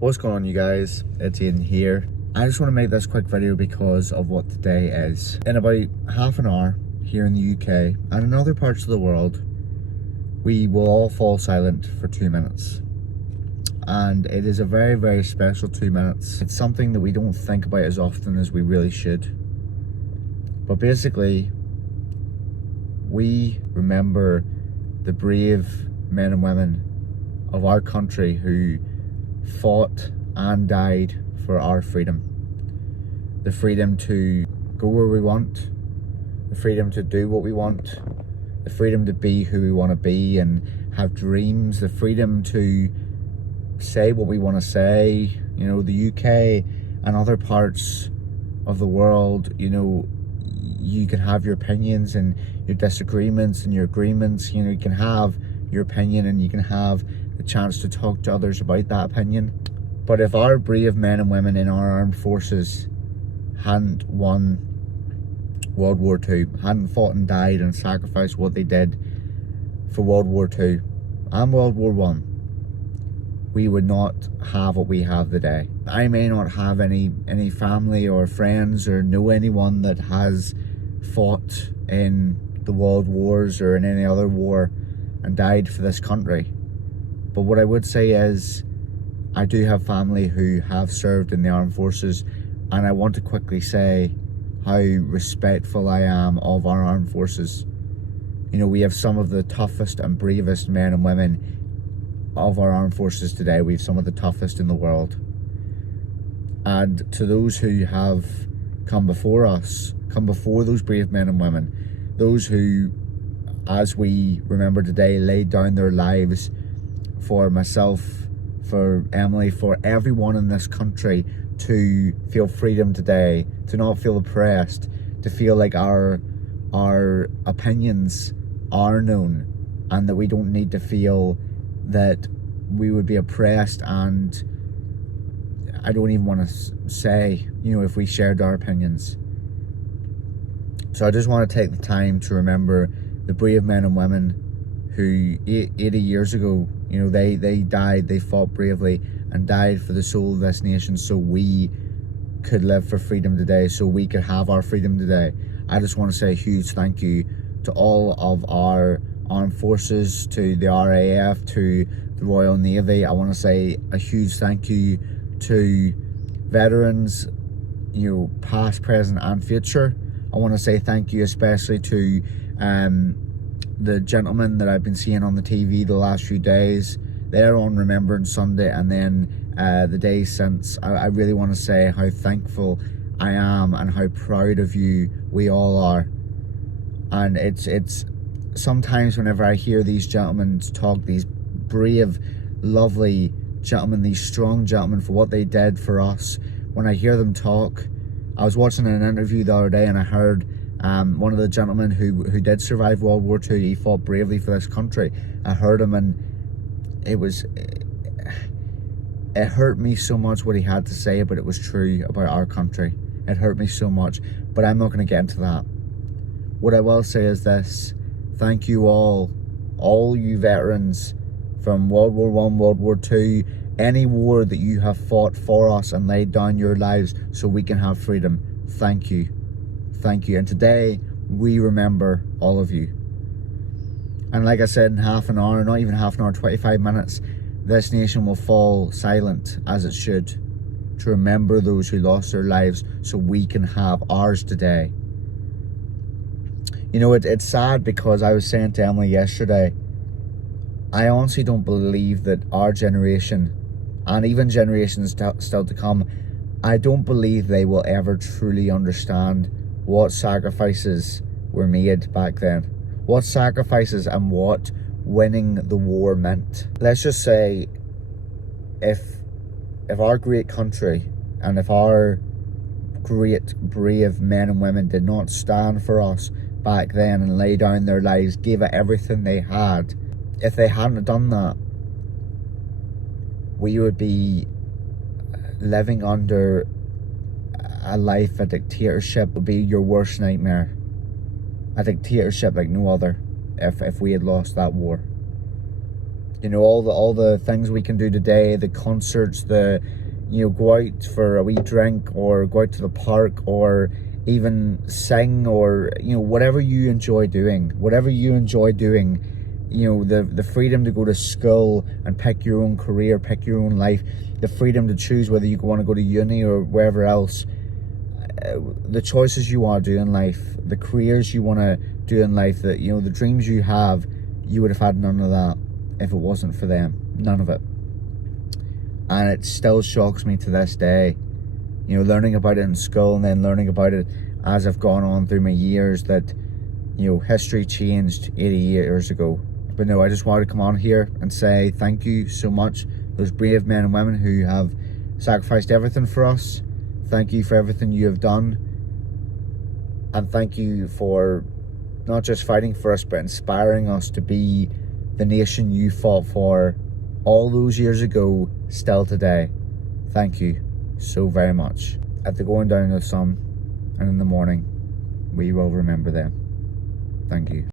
What's going on, you guys? It's Ian here. I just want to make this quick video because of what today is. In about half an hour here in the UK and in other parts of the world, we will all fall silent for 2 minutes. And it is a very, very special 2 minutes. It's something that we don't think about as often as we really should. But basically, we remember the brave men and women of our country who fought and died for our freedom. The freedom to go where we want, the freedom to do what we want, the freedom to be who we want to be and have dreams, the freedom to say what we want to say. You know, the UK and other parts of the world, you know, you can have your opinions and your disagreements and your agreements. You know, you can have your opinion and you can have the chance to talk to others about that opinion. But if our brave men and women in our armed forces hadn't won World War II, hadn't fought and died and sacrificed what they did for World War II and World War I, we would not have what we have today. I may not have any family or friends or know anyone that has fought in the world wars or in any other war and died for this country. But what I would say is, I do have family who have served in the armed forces, and I want to quickly say how respectful I am of our armed forces. You know, we have some of the toughest and bravest men and women of our armed forces today. We have some of the toughest in the world. And to those who have come before us, come before those brave men and women, those who, as we remember today, laid down their lives for myself, for Emily, for everyone in this country to feel freedom today, to not feel oppressed, to feel like our opinions are known and that we don't need to feel that we would be oppressed. And I don't even want to say, you know, if we shared our opinions. So I just want to take the time to remember the brave men and women who 80 years ago, you know, they died, they fought bravely and died for the soul of this nation so we could live for freedom today, so we could have our freedom today. I just want to say a huge thank you to all of our armed forces, to the RAF, to the Royal Navy. I want to say a huge thank you to veterans, you know, past, present and future. I want to say thank you especially to the gentlemen that I've been seeing on the TV the last few days. They're on Remembrance Sunday and then the days since. I really want to say how thankful I am and how proud of you we all are. And it's sometimes whenever I hear these gentlemen talk, these brave, lovely gentlemen, these strong gentlemen for what they did for us, when I hear them talk, I was watching an interview the other day and I heard one of the gentlemen who did survive World War II, he fought bravely for this country. I heard him and it hurt me so much what he had to say, but it was true about our country. It hurt me so much, but I'm not going to get into that. What I will say is this: thank you all you veterans from World War I, World War II, any war that you have fought for us and laid down your lives so we can have freedom. Thank you. Thank you. And today we remember all of you. And like I said, in half an hour, not even half an hour, 25 minutes, this nation will fall silent as it should, to remember those who lost their lives so we can have ours today. You know, it's sad because I was saying to Emily yesterday, I honestly don't believe that our generation, and even generations still to come, I don't believe they will ever truly understand what sacrifices were made back then. What sacrifices and what winning the war meant. Let's just say, if our great country and if our great brave men and women did not stand for us back then and lay down their lives, gave it everything they had, if they hadn't done that, we would be living under a life, a dictatorship would be your worst nightmare. A dictatorship like no other, if we had lost that war. You know, all the things we can do today, the concerts, the, you know, go out for a wee drink or go out to the park or even sing, or, you know, whatever you enjoy doing, you know, the freedom to go to school and pick your own career, pick your own life, the freedom to choose whether you want to go to uni or wherever else, the choices you want to do in life, the careers you want to do in life, that, you know, the dreams you have, you would have had none of that if it wasn't for them. None of it. And it still shocks me to this day, you know, learning about it in school and then learning about it as I've gone on through my years, that, you know, history changed 80 years ago. But no, I just wanted to come on here and say thank you so much, those brave men and women who have sacrificed everything for us. Thank you for everything you have done. And thank you for not just fighting for us, but inspiring us to be the nation you fought for all those years ago, still today. Thank you so very much. At the going down of the sun and in the morning, we will remember them. Thank you.